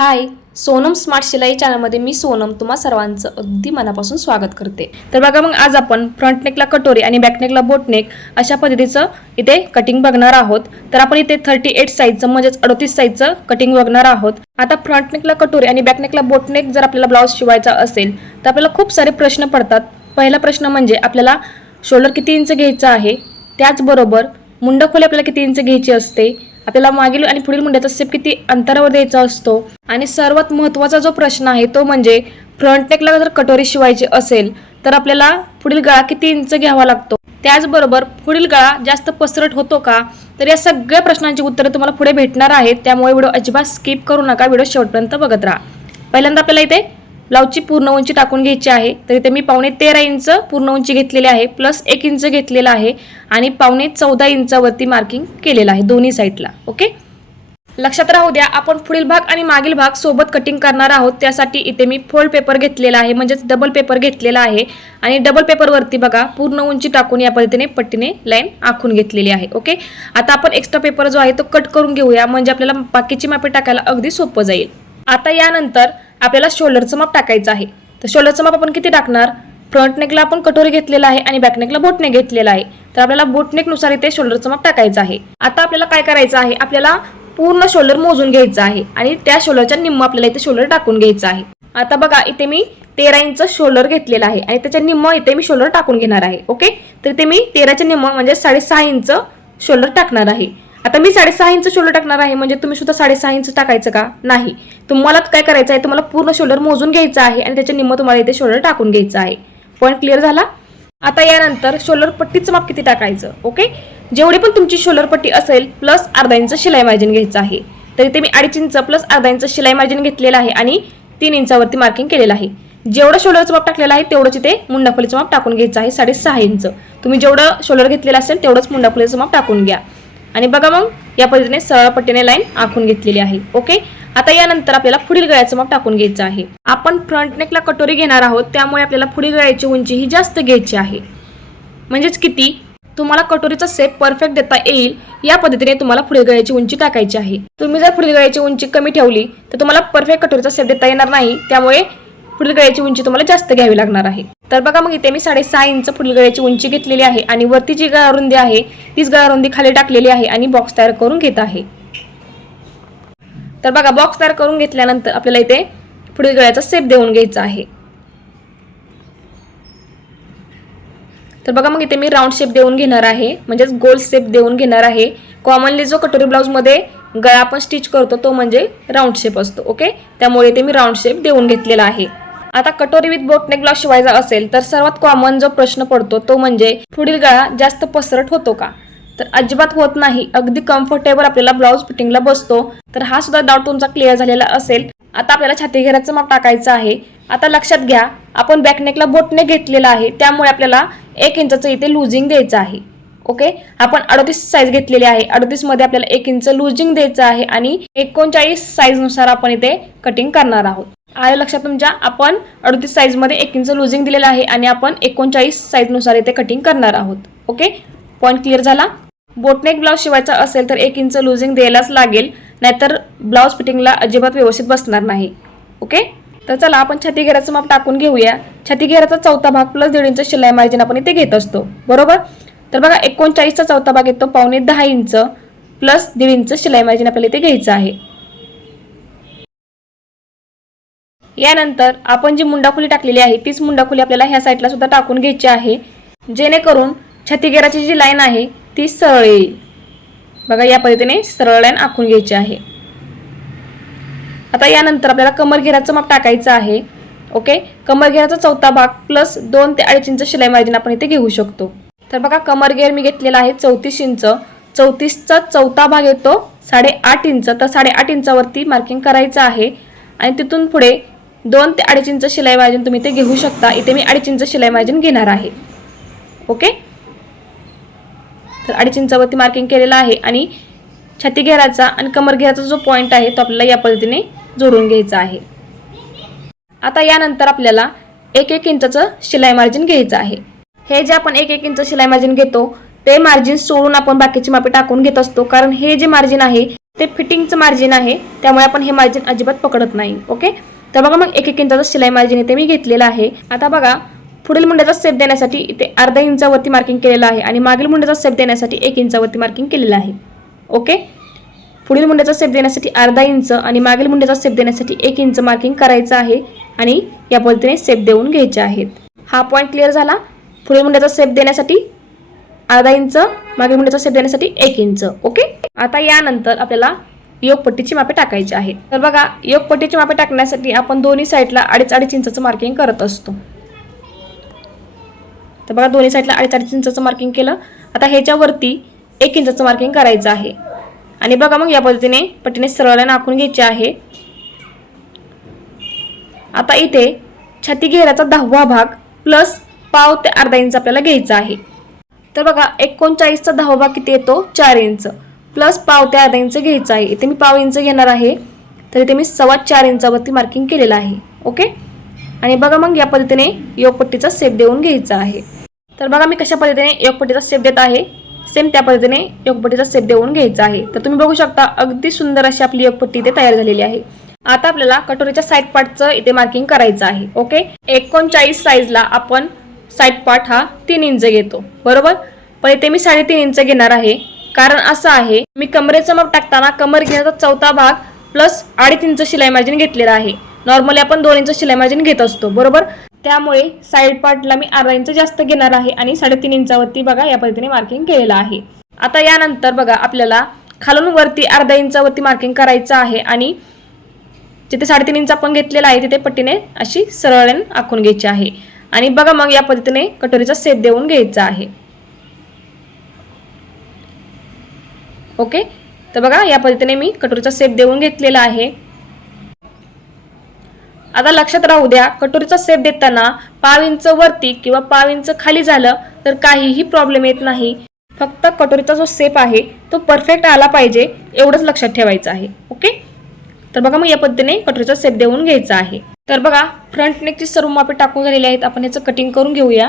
हाय Sonam smart शिलाई चॅनलमध्ये मी सोनम तुम्हा सर्वांचं अगदी मनापासून स्वागत करते. तर बघा मग आज आपण फ्रंट नेकला कटोरी आणि बॅक नेकला अशा पद्धतीचं इथे कटिंग बघणार आहोत. तर आपण इथे थर्टी एट साईजचं म्हणजेच अडतीस साईजचं कटिंग बघणार आहोत. आता फ्रंट नेकला कटोरी आणि बॅक नेकला जर आपल्याला ब्लाऊज शिवायचा असेल तर आपल्याला खूप सारे प्रश्न पडतात. पहिला प्रश्न म्हणजे आपल्याला शोल्डर किती इंच घ्यायचं आहे? त्याचबरोबर मुंडखोली आपल्याला किती इंच घ्यायची असते? आपल्याला मागील आणि पुढील मुंड्याचा सेप किती अंतरावर द्यायचा असतो? आणि सर्वात महत्त्वाचा जो प्रश्न आहे तो म्हणजे फ्रंट नेकला जर कटोरी शिवायची असेल तर आपल्याला पुढील गळा किती इंच घ्यावा लागतो? त्याचबरोबर पुढील गळा जास्त पसरट होतो का? तर या सगळ्या प्रश्नांची उत्तरं तुम्हाला पुढे भेटणार आहेत. त्यामुळे व्हिडिओ अजिबात स्किप करू नका. व्हिडिओ शेवटपर्यंत बघत राहा. पहिल्यांदा आपल्याला इथे ब्लाऊजची पूर्ण उंची टाकून घ्यायची आहे. तर इथे मी पावणे तेरा इंच पूर्ण उंची घेतलेली आहे प्लस एक इंच घेतलेला आहे आणि पावणे चौदा इंचावरती मार्किंग केलेलं आहे दोन्ही साईडला ओके लक्षात राहू द्या आपण पुढील भाग आणि मागील भाग सोबत कटिंग करणार आहोत. त्यासाठी इथे मी फोल्ड पेपर घेतलेला आहे म्हणजेच डबल पेपर घेतलेला आहे. आणि डबल पेपरवरती बघा पूर्ण उंची टाकून या पद्धतीने पट्टीने लाईन आखून घेतलेली आहे. ओके आता आपण एक्स्ट्रा पेपर जो आहे तो कट करून घेऊया म्हणजे आपल्याला बाकीची मापे टाकायला अगदी सोपं जाईल. आता यानंतर आपल्याला शोल्डरचं माप टाकायचं आहे. तर शोल्डरचं माप आपण किती टाकणार? फ्रंट नेकला आपण कटोरी घेतलेला आहे आणि बॅक नेकला बोटनेक घेतलेला आहे. तर आपल्याला बोटनेकनुसार इथे शोल्डरचं माप टाकायचं आहे. आता आपल्याला काय करायचं आहे? आपल्याला पूर्ण शोल्डर मोजून घ्यायचं आहे आणि त्या शोल्डरच्या निम्म आपल्याला इथे शोल्डर टाकून घ्यायचं आहे. आता बघा इथे मी तेरा इंच शोल्डर घेतलेला आहे आणि त्याच्या निम्म इथे मी शोल्डर टाकून घेणार आहे. ओके? तर इथे मी तेराच्या निम्म म्हणजे साडेसहा इंच शोल्डर टाकणार आहे. आता मी साडेसहा इंच शोल्डर टाकणार आहे म्हणजे तुम्ही सुद्धा साडेसहा इंच टाकायचं का? नाही. तुम्हाला काय करायचं आहे तुम्हाला पूर्ण शोल्डर मोजून घ्यायचं आहे आणि त्याच्या निम्म तुम्हाला इथे शोल्डर टाकून घ्यायचं आहे. पॉईंट क्लिअर झाला? आता यानंतर शोल्डर पट्टीचं माप किती टाकायचं? ओके जेवढी पण तुमची शोल्डर पट्टी असेल प्लस अर्धा इंच शिलाई मार्जिन घ्यायचं आहे. तर इथे मी अडीच इंच प्लस अर्धा इंच शिलाई मार्जिन घेतलेलं आहे आणि तीन इंचावरती मार्किंग केलेलं आहे. जेवढं शोल्डरचं माप टाकलेलं आहे तेवढंच इथे मुंडाफुलीचं माप टाकून घ्यायचं आहे साडेसहा इंच. तुम्ही जेवढं शोल्डर घेतलेलं असेल तेवढंच मुंडाफुलीचं माप टाकून घ्या. आणि बघा मग या पद्धतीने सरळ पट्टीने लाईन आखून घेतलेली आहे. ओके आता यानंतर आपल्याला पुढील गळ्याचं माप टाकून घ्यायचं आहे. आपण फ्रंट नेकला कटोरी घेणार आहोत त्यामुळे आपल्याला पुढील गळ्याची उंची ही जास्त घ्यायची आहे. म्हणजेच किती? तुम्हाला कटोरीचा सेप परफेक्ट देता येईल या पद्धतीने तुम्हाला पुढील गळ्याची उंची टाकायची आहे. तुम्ही जर पुढील गळ्याची उंची कमी ठेवली तर तुम्हाला परफेक्ट कटोरीचा सेप देता येणार नाही. त्यामुळे फुलगळ्याची गळ्याची उंची तुम्हाला जास्त घ्यावी लागणार आहे. तर बघा मग इथे मी साडेसहा इंच फुलगळ्याची गळ्याची उंची घेतलेली आहे आणि वरती जी गळारुंदी आहे तीच गळारुंदी खाली टाकलेली आहे आणि बॉक्स तयार करून घेत आहे. तर बघा बॉक्स तयार करून घेतल्यानंतर आपल्याला इथे पुढील गळ्याचा सेप देऊन घ्यायचा आहे. तर बघा मग इथे मी राऊंड शेप देऊन घेणार आहे म्हणजेच गोल शेप देऊन घेणार आहे. कॉमनली जो कटोरी ब्लाऊजमध्ये गळा आपण स्टिच करतो तो म्हणजे राऊंड शेप असतो ओके त्यामुळे इथे मी राऊंड शेप देऊन घेतलेला आहे. आता कटोरी विथ बोटने ग्लास शिवायचा असेल तर सर्वात कॉमन जो प्रश्न पडतो तो म्हणजे पुढील गळा जास्त पसरट होतो का? तर अजिबात होत नाही. अगदी कम्फर्टेबल आपल्याला ब्लाऊज फिटिंगला बसतो. तर हा सुद्धा डाऊट तुमचा क्लिअर झालेला असेल. आता आपल्याला छाती घेराचं माप टाकायचं आहे. आता लक्षात घ्या आपण बॅकनेकला बोटने घेतलेला आहे. त्यामुळे आपल्याला एक इंचाचं इथे लुझिंग द्यायचं आहे. ओके आपण अडतीस साईज घेतलेली आहे. अडतीसमध्ये आपल्याला एक इंच लुझिंग द्यायचं आहे आणि एकोणचाळीस साईजनुसार आपण इथे कटिंग करणार आहोत. आलं लक्षात तुमच्या आपण अडतीस साईजमध्ये एक इंच लुझिंग दिलेलं आहे आणि आपण एकोणचाळीस साईजनुसार इथे कटिंग करणार आहोत. ओके पॉईंट क्लिअर झाला? बोटनेक ब्लाऊज शिवायचा असेल तर एक इंच लुझिंग द्यायलाच लागेल नाहीतर ब्लाऊज फिटिंगला अजिबात व्यवस्थित बसणार नाही. ओके तर चला आपण छाती घेराचं माप टाकून घेऊया. छाती घेराचा चौथा भाग प्लस दीड इंच शिलाई मार्जिन आपण इथे घेत असतो. बरोबर? तर बघा एकोणचाळीसचा चौथा भाग येतो पावणे दहा इंच प्लस दीड इंच शिलाई मार्जिन आपल्याला इथे घ्यायचं आहे. यानंतर आपण जी मुंडाखुली टाकलेली आहे तीच मुंडाखुली आपल्याला ह्या साईडला सुद्धा टाकून घ्यायची आहे. जेणेकरून छातीगेराची जी लाईन आहे ती सरळ येईल. बघा या पद्धतीने सरळ लाईन आखून घ्यायची आहे. आता यानंतर आपल्याला कमर घेराचं माप टाकायचं आहे. ओके कमर घेराचा चौथा भाग प्लस दोन ते अडीच इंच शिलाई मार्जिन आपण इथे घेऊ शकतो. तर बघा कमर घेर मी घेतलेला आहे चौतीस इंच. चौतीसचा चौथा भाग येतो साडेआठ इंच. तर साडेआठ इंचावरती मार्किंग करायचं आहे. आणि तिथून पुढे दोन ते अडीच इंच शिलाई मार्जिन तुम्ही ते घेऊ शकता. इथे मी अडीच इंच शिलाई मार्जिन घेणार आहे. ओके? तर अडीच इंचावरती मार्किंग केलेलं आहे आणि छाती घेराचा आणि कमर घेराचा जो पॉईंट आहे तो आपल्याला या पद्धतीने जोडून घ्यायचा आहे. आता यानंतर आपल्याला एक एक इंचाचं शिलाई मार्जिन घ्यायचं आहे. हे जे आपण एक एक इंच शिलाई मार्जिन घेतो ते मार्जिन सोडून आपण बाकीची मापे टाकून घेत असतो. कारण हे जे मार्जिन आहे ते फिटिंगचं मार्जिन आहे. त्यामुळे आपण हे मार्जिन अजिबात पकडत नाही. ओके? तर बघा मग एक एक इंचाचा शिलाई मार्जिन इथे मी घेतलेलं आहे. आता बघा पुढील मुंड्याचा सेप देण्यासाठी इथे अर्धा इंचावरती मार्किंग केलेलं आहे आणि मागील मुंड्याचा सेप देण्यासाठी एक इंचावरती मार्किंग केलेलं आहे. ओके पुढील मुंड्याचा सेप देण्यासाठी अर्धा इंच आणि मागील मुंड्याचा सेप देण्यासाठी एक इंच मार्किंग करायचं आहे आणि या पद्धतीने सेप देऊन घ्यायचे आहेत. हा पॉईंट क्लिअर झाला? पुढील मुंड्याचा सेप देण्यासाठी अर्धा इंच मागील मुंड्याचा सेप देण्यासाठी एक इंच ओके आता यानंतर आपल्याला योगपट्टीची मापे टाकायची आहे. तर बघा योगपट्टीची मापे टाकण्यासाठी आपण दोन्ही साईडला अडीच अडीच इंचाचं मार्किंग करत असतो. तर बघा दोन्ही साईडला अडीच अडीच इंचाचं मार्किंग केलं. आता ह्याच्यावरती एक इंचाचं मार्किंग करायचं आहे. आणि बघा मग या पद्धतीने पट्टीने सरळ आखून घ्यायची आहे. आता इथे छाती घेराचा दहावा भाग प्लस पाव ते अर्धा इंच आपल्याला घ्यायचा आहे. तर बघा एकोणचाळीसचा दहावा भाग किती येतो? चार इंच. प्लस पाव ते अर्धा इंच घ्यायचा आहे. इथे मी पाव इंच घेणार आहे. तर इथे मी सव्वा चार इंचावरती मार्किंग केलेलं आहे. ओके आणि बघा मग या पद्धतीने योगपट्टीचा सेप देऊन घ्यायचा आहे. तर बघा मी कशा पद्धतीने योगपट्टीचा सेप देत आहे. सेम त्या पद्धतीने योगपट्टीचा सेप देऊन घ्यायचा आहे. तर तुम्ही बघू शकता अगदी सुंदर अशी आपली योगपट्टी इथे तयार झालेली आहे. आता आपल्याला कटोरीच्या साईड पार्टचं इथे मार्किंग करायचं आहे. ओके एकोणचाळीस साईजला आपण साईड पार्ट हा तीन इंच घेतो. बरोबर? पण इथे मी साडेतीन इंच घेणार आहे. कारण असं आहे मी कमरेचं माप टाकताना कमर घेण्याचा चौथा भाग प्लस अडीच इंच शिलाई मार्जिन घेतलेला आहे. नॉर्मली आपण दोन इंच शिलाई मार्जिन घेत असतो बरोबर? त्यामुळे साईड पार्टला मी अर्धा इंच जास्त घेणार आहे आणि साडेतीन इंचावरती बघा या पद्धतीने मार्किंग केलेलं आहे. आता यानंतर बघा आपल्याला खालून वरती अर्धा इंचावरती मार्किंग करायचं आहे आणि जिथे साडेतीन इंच आपण घेतलेला आहे तिथे पट्टीने अशी सरळ आखून घ्यायची आहे. आणि बघा मग या पद्धतीने कटोरीचा सेप देऊन घ्यायचा आहे. ओके? तर बघा या पद्धतीने मी कटोरीचा सेप देऊन घेतलेला आहे. आता लक्षात राहू द्या कटोरीचा सेप देताना पाव इंच वरती किंवा पाव इंच खाली झालं तर काहीही प्रॉब्लेम येत नाही. फक्त कटोरीचा जो सेप आहे तो परफेक्ट आला पाहिजे एवढंच लक्षात ठेवायचं आहे. ओके? तर बघा मग या पद्धतीने कटोरीचा सेप देऊन घ्यायचा आहे. तर बघा फ्रंट नेकची सर्व मापे टाकून झालेली आहेत. आपण याचं कटिंग करून घेऊया.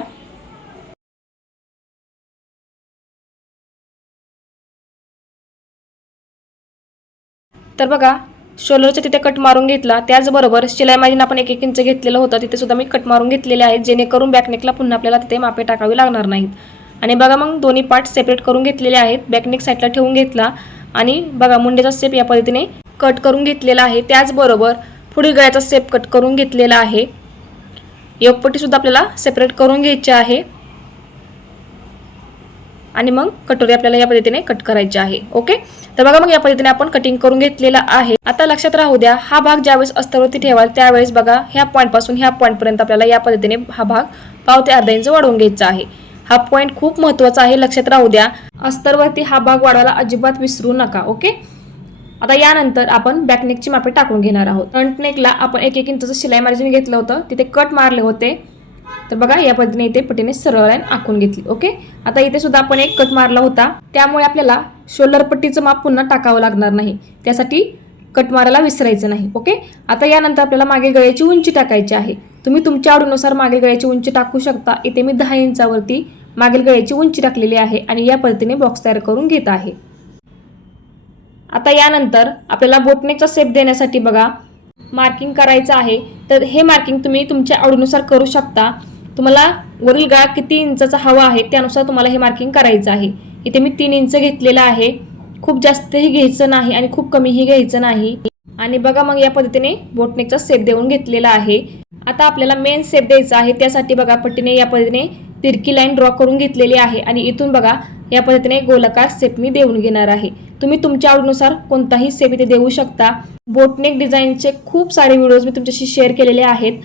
तर बघा शोल्डरच्या तिथे कट मारून घेतला. त्याचबरोबर शिलाई मार्जिन आपण एक एक इंच घेतलेलं होतं. तिथे सुद्धा मी कट मारून घेतलेले आहेत जेणेकरून बॅकनेकला पुन्हा आपल्याला तिथे मापे टाकावी लागणार नाहीत. आणि बघा मग दोन्ही पार्ट सेपरेट करून घेतलेले आहेत. बॅकनेक साईडला ठेवून घेतला. आणि बघा मुंडेचा सेप या पद्धतीने कट करून घेतलेला आहे. त्याचबरोबर पुढील गळ्याचा सेप कट करून घेतलेला आहे. योगपट्टीसुद्धा आपल्याला सेपरेट करून घ्यायची आहे. आणि मग कटोरी आपल्याला या पद्धतीने कट करायची आहे. ओके तर बघा मग या पद्धतीने आपण कटिंग करून घेतलेला आहे. आता लक्षात राहू द्या हा भाग ज्यावेळेस अस्तरवरती ठेवाल त्यावेळेस बघा ह्या पॉईंटपासून ह्या पॉईंट पर्यंत आपल्याला या पद्धतीने हा भाग पाव ते अर्धा इंच वाढवून घ्यायचा आहे. हा पॉईंट खूप महत्त्वाचा आहे लक्षात राहू द्या. अस्तरवरती हा भाग वाढवायला अजिबात विसरू नका ओके आता यानंतर आपण बॅकनेकची मापे टाकून घेणार आहोत. फ्रंट नेकला आपण एक एक इंचाचं शिलाई मार्जिन घेतलं होतं तिथे कट मारले होते. तर बघा या पद्धतीने इथे पट्टीने सरळ लाईन आखून घेतली ओके? आता इथे सुद्धा आपण एक कट मारला होता. त्यामुळे आपल्याला शोल्डर पट्टीचं माप पुन्हा टाकावं लागणार नाही. त्यासाठी कट मारायला विसरायचं नाही ओके? आता यानंतर आपल्याला मागे गळ्याची उंची टाकायची आहे. तुम्ही तुमच्या आवडीनुसार मागील गळ्याची उंची टाकू शकता. इथे मी दहा इंचावरती मागील गळ्याची उंची टाकलेली आहे आणि या पद्धतीने बॉक्स तयार करून घेत आहे. आता यानंतर आपल्याला बोटनेकचा सेप देण्यासाठी बघा मार्किंग करायचं आहे तर हे मार्किंग तुम्ही तुमच्या आवडीनुसार करू शकता. तुम्हाला वरील गळा किती इंचाचा हवा आहे त्यानुसार तुम्हाला हे मार्किंग करायचं आहे. इथे मी तीन इंच घेतलेलं आहे. खूप जास्तही घ्यायचं नाही आणि खूप कमीही घ्यायचं नाही. आणि बघा मग या पद्धतीने बोटनेकचा सेप देऊन घेतलेला आहे. आता आपल्याला मेन सेप द्यायचा आहे त्यासाठी बघा पट्टीने या पद्धतीने तिरकी लाईन ड्रॉ करून घेतलेली आहे. आणि इथून बघा या पद्धतीने गोलाकार सेप मी देऊन घेणार आहे. तुम्ही तुमच्या आवडीनुसार कोणताही सेप इथे देऊ शकता. बोटनेक डिझाईनचे खूप सारे व्हिडिओज मी तुमच्याशी शेअर केलेले आहेत.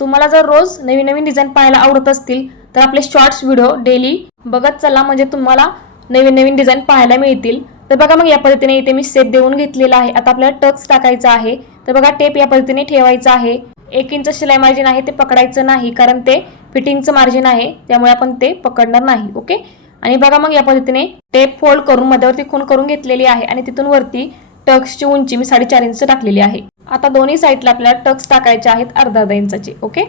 तुम्हाला जर रोज नवीन नवीन डिझाईन पाहायला आवडत असतील तर आपले शॉर्ट्स व्हिडिओ डेली बघत चला म्हणजे तुम्हाला नवीन नवीन डिझाईन पाहायला मिळतील. तर बघा मग या पद्धतीने इथे मी सेप देऊन घेतलेला आहे. आता आपल्याला टक्स टाकायचा आहे. तर बघा टेप या पद्धतीने ठेवायचा आहे. एक इंच शिलाई मार्जिन आहे ते पकडायचं नाही कारण ते फिटिंगचं मार्जिन आहे. त्यामुळे आपण ते पकडणार नाही ओके आणि बघा मग या पद्धतीने टेप फोल्ड करून मध्यावरती खून करून घेतलेली आहे आणि तिथून वरती टक्सची उंची मी साडेचार इंच टाकलेली आहे. आता दोन्ही साईडला आपल्याला टक्स टाकायचे आहेत अर्धा अर्धा इंचाचे ओके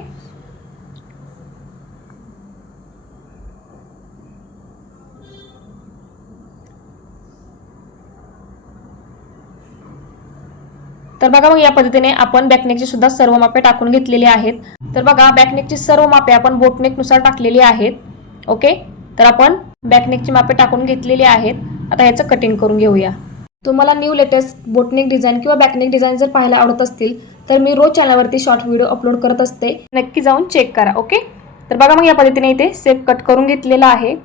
तर बघा मग या पद्धतीने आपण बॅकनेकची सुद्धा सर्व मापे टाकून घेतलेली आहेत. तर बघा बॅकनेकची सर्व मापे आपण बोटनेकनुसार टाकलेली आहेत ओके तर आपण बॅकनेकची मापे टाकून घेतलेली आहेत. आता ह्याचं कटिंग करून घेऊया. तुम्हाला new latest boat neck design किंवा बॅकनेक डिझाईन जर पाहायला आवडत असतील तर मी रोज चॅनलवरती शॉर्ट व्हिडिओ अपलोड करत असते. नक्की जाऊन चेक करा ओके तर बघा मग या पद्धतीने इथे सेप कट करून घेतलेला आहे.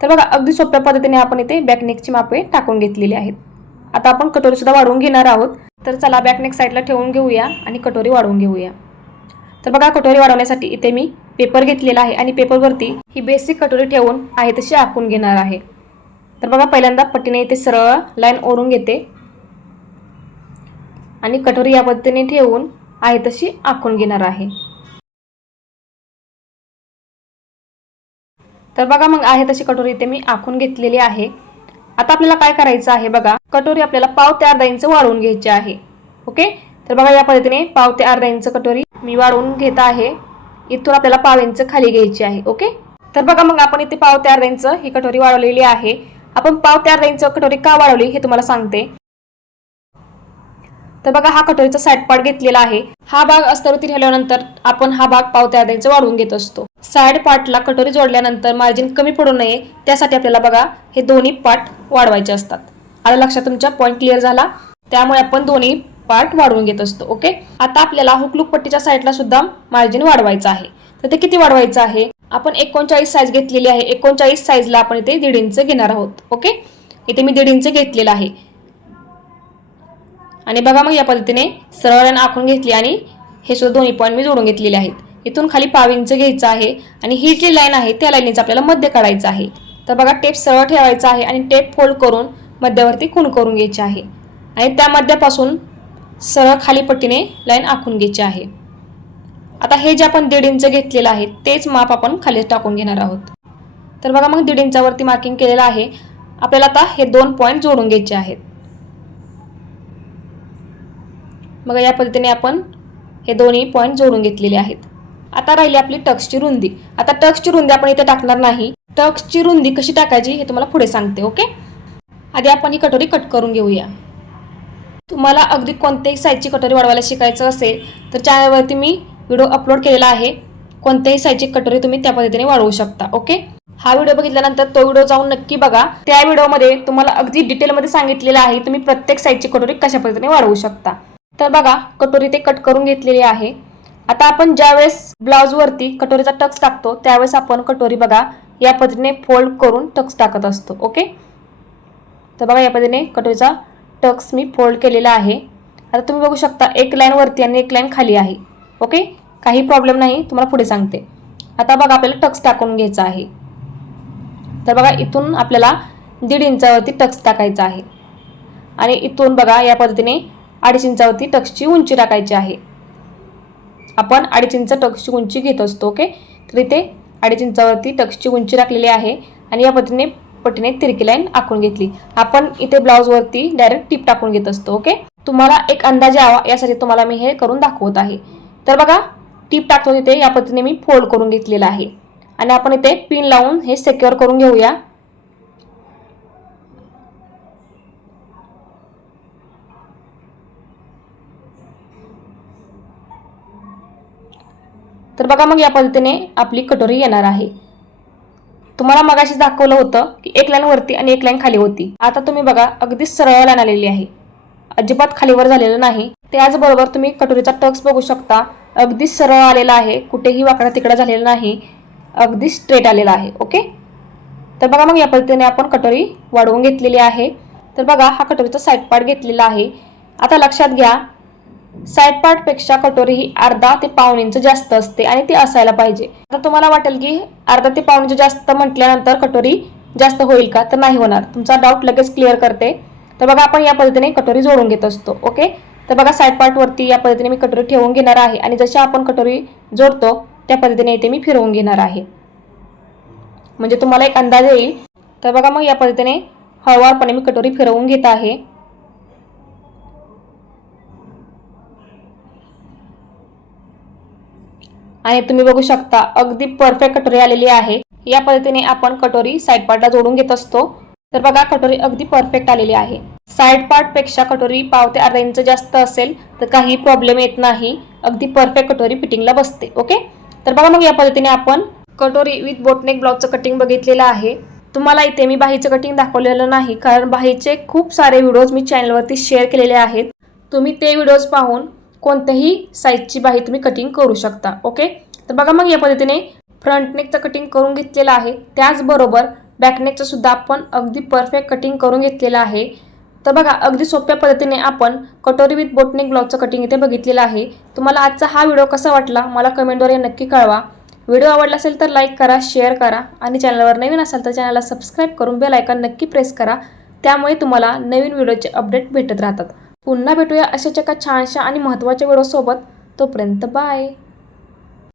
तर बघा अगदी सोप्या पद्धतीने आपण इथे बॅकनेकची मापे टाकून घेतलेली आहेत. आता आपण कटोरी सुद्धा वाढवून घेणार आहोत. तर चला बॅकनेक साईडला ठेवून घेऊया आणि कटोरी वाढवून घेऊया. तर बघा कटोरी वाढवण्यासाठी इथे मी पेपर घेतलेला आहे आणि पेपरवरती ही बेसिक कटोरी ठेवून आहे तशी आखून घेणार आहे. तर बघा पहिल्यांदा पट्टीने इथे सरळ लाईन ओढून घेते. आणि कटोरी या पद्धतीने ठेवून आहे तशी आखून घेणार आहे. तर बघा मग आहे तशी कटोरी इथे मी आखून घेतलेली आहे. आता आपल्याला काय करायचं आहे बघा कटोरी आपल्याला पाव ते अर्धा इंच वाढवून घ्यायची आहे. ओके? तर बघा या पद्धतीने पाव ते अर्धा इंच कटोरी मी वाढवून घेत आहे. इथून आपल्याला पाव इंच खाली घ्यायची आहे ओके? तर बघा मग आपण इथे पाव ते इंच ही कटोरी वाढवलेली आहे. आपण पाव ते इंच कटोरी का वाढवली हे तुम्हाला सांगते. तर बघा हा कटोरीचा साईड पार्ट घेतलेला आहे. हा भाग अस्तरुती ठेवल्यानंतर आपण हा भाग पाव ते अर्धा इंच वाढवून घेत असतो. साईड पार्टला कटोरी जोडल्यानंतर मार्जिन कमी पडू नये त्यासाठी आपल्याला बघा हे दोन्ही पार्ट वाढवायचे असतात. आता लक्षात तुमच्या पॉईंट क्लिअर झाला. त्यामुळे आपण दोन्ही पार्ट वाढवून घेत असतो ओके आता आपल्याला हुकलूक पट्टीच्या साईडला सुद्धा मार्जिन वाढवायचं आहे. तर ते किती वाढवायचं आहे? आपण एकोणचाळीस साईज घेतलेली आहे. एकोणचाळीस साईजला आपण इथे दीड इंच घेणार आहोत ओके इथे मी दीड इंच घेतलेलं आहे. आणि बघा मग या पद्धतीने सरळ लाईन आखून घेतली आणि हे सुद्धा दोन्ही पॉईंट मी जोडून घेतलेले आहेत. इथून खाली पाव इंच घ्यायचं आहे आणि ही जी लाईन आहे त्या लाईनीचा आपल्याला मध्य काढायचं आहे. तर बघा टेप सरळ ठेवायचा आहे आणि टेप फोल्ड करून मध्यावरती खूण करून घ्यायची आहे. आणि त्या मध्यापासून सरळ खाली पट्टीने लाईन आखून घ्यायची आहे. आता हे जे आपण दीड इंच घेतलेलं आहे तेच माप आपण खाली टाकून घेणार आहोत. तर बघा मग दीड इंचावरती मार्किंग केलेलं आहे. आपल्याला आता हे दोन पॉईंट जोडून घ्यायचे आहेत. मग या पद्धतीने आपण हे दोन्ही पॉईंट जोडून घेतलेले आहेत. आता राहिली आपली टक्सची रुंदी. आता टक्सची रुंदी आपण इथे टाकणार नाही. टक्सची रुंदी कशी टाकायची हे तुम्हाला पुढे सांगते ओके? आधी आपण ही कटोरी कट करून घेऊया. तुम्हाला अगदी कोणत्याही साईजची कटोरी वाढवायला शिकायचं असेल तर चॅनलवरती मी व्हिडिओ अपलोड केलेला आहे. कोणत्याही साईजची कटोरी तुम्ही त्या पद्धतीने वाढवू शकता ओके? हा व्हिडिओ बघितल्यानंतर तो व्हिडिओ जाऊन नक्की बघा. त्या व्हिडिओमध्ये तुम्हाला अगदी डिटेलमध्ये सांगितलेलं आहे तुम्ही प्रत्येक साईजची कटोरी कशा पद्धतीने वाढवू शकता. तर बघा कटोरी ते कट करून घेतलेली आहे. आता आपण ज्यावेळेस ब्लाऊजवरती कटोरीचा टक्स टाकतो त्यावेळेस आपण कटोरी बघा या पद्धतीने फोल्ड करून टक्स टाकत असतो ओके? तर बघा या पद्धतीने कटोरीचा टक्स मी फोल्ड केलेला आहे. आता तुम्ही बघू शकता एक लाईन वरती आणि एक लाईन खाली आहे. ओके? काही प्रॉब्लेम नाही तुम्हाला पुढे सांगते. आता बघा आपल्याला टक्स टाकून घ्यायचा आहे. तर बघा इथून आपल्याला दीड इंचावरती टक्स टाकायचा आहे. आणि इथून बघा या पद्धतीने अडीच इंचावरती टक्सची उंची टाकायची आहे. आपण अडीच इंच टक्सची उंची घेत असतो ओके? तर इथे अडीच इंचावरती टक्सची उंची टाकलेली आहे. आणि या पद्धतीने पटीने तिरकी लाईन आखून घेतली. आपण इथे ब्लाऊजवरती डायरेक्ट टीप टाकून घेत असतो ओके तुम्हाला एक अंदाज यावा यासाठी तुम्हाला मी हे करून दाखवत आहे. तर बघा टीप टाकतो तिथे या पद्धतीने मी फोल्ड करून घेतलेला आहे. आणि आपण इथे पिन लावून हे सेक्युअर करून घेऊया. तर बघा मग या पद्धतीने आपली कटोरी येणार आहे. तुम्हाला मगाशी दाखवलं होतं की एक लाईन वरती आणि एक लाईन खाली होती. आता तुम्ही बघा अगदी सरळ लाईन आलेली आहे. अजिबात खालीवर झालेलं नाही. त्याचबरोबर तुम्ही कटोरीचा टक्स बघू शकता. अगदी सरळ आलेला आहे. कुठेही वाकडा तिकडा झालेला नाही. अगदी स्ट्रेट आलेला आहे. ओके तर बघा मग या पद्धतीने आपण कटोरी वाढवून घेतलेली आहे. तर बघा हा कटोरीचा साईड पार्ट घेतलेला आहे. आता लक्षात घ्या साईडपार्टपेक्षा कटोरी ही अर्धा ते पाऊन इंच जास्त असते आणि ती असायला पाहिजे. आता तुम्हाला वाटेल की अर्धा ते पाऊन इंच जास्त म्हटल्यानंतर कटोरी जास्त होईल का? तर नाही होणार. तुमचा डाऊट लगेच क्लिअर करते. तर बघा आपण या पद्धतीने कटोरी जोडून घेत असतो ओके? तर बघा साईड पार्टवरती या पद्धतीने मी कटोरी ठेवून घेणार आहे आणि जशी आपण कटोरी जोडतो त्या पद्धतीने इथे मी फिरवून घेणार आहे. म्हणजे तुम्हाला एक अंदाज येईल. तर बघा मग या पद्धतीने हळूवारपणे मी कटोरी फिरवून घेत आहे. आणि तुम्ही बघू शकता अगदी परफेक्ट कटोरी आलेली आहे. या पद्धतीने आपण कटोरी साईड पार्टला जोडून घेत असतो. तर बघा कटोरी अगदी परफेक्ट आलेली आहे. साईड पार्टपेक्षा कटोरी पाव ते अर्धा इंच जास्त असेल तर काही प्रॉब्लेम येत नाही. अगदी परफेक्ट कटोरी फिटिंगला बसते ओके तर बघा मग या पद्धतीने आपण कटोरी विथ बोटनेक ब्लाउजचं कटिंग बघितलेलं आहे. तुम्हाला इथे मी बाहीचं कटिंग दाखवलेलं नाही कारण बाहीचे खूप सारे व्हिडिओज मी चॅनलवरती शेअर केलेले आहेत. तुम्ही ते व्हिडिओज पाहून कोणत्याही साईजची बाही तुम्ही कटिंग करू शकता ओके तर बघा मग या पद्धतीने फ्रंट नेकचं कटिंग करून घेतलेलं आहे. त्याचबरोबर बॅकनेकचं सुद्धा आपण अगदी परफेक्ट कटिंग करून घेतलेलं आहे. तर बघा अगदी सोप्या पद्धतीने आपण कटोरी विथ बोटनेक ब्लाउजचं कटिंग इथे बघितलेलं आहे. तुम्हाला आजचा हा व्हिडिओ कसा वाटला मला कमेंटद्वारे नक्की कळवा. व्हिडिओ आवडला असेल तर लाईक करा शेअर करा आणि चॅनलवर नवीन असाल तर चॅनलला सबस्क्राईब करून बेल आयकॉन नक्की प्रेस करा. त्यामुळे तुम्हाला नवीन व्हिडिओचे अपडेट भेटत राहतात. पुन्हा भेटूया अशाच एका छानशा आणि महत्त्वाच्या व्हिडिओसोबत तोपर्यंत बाय.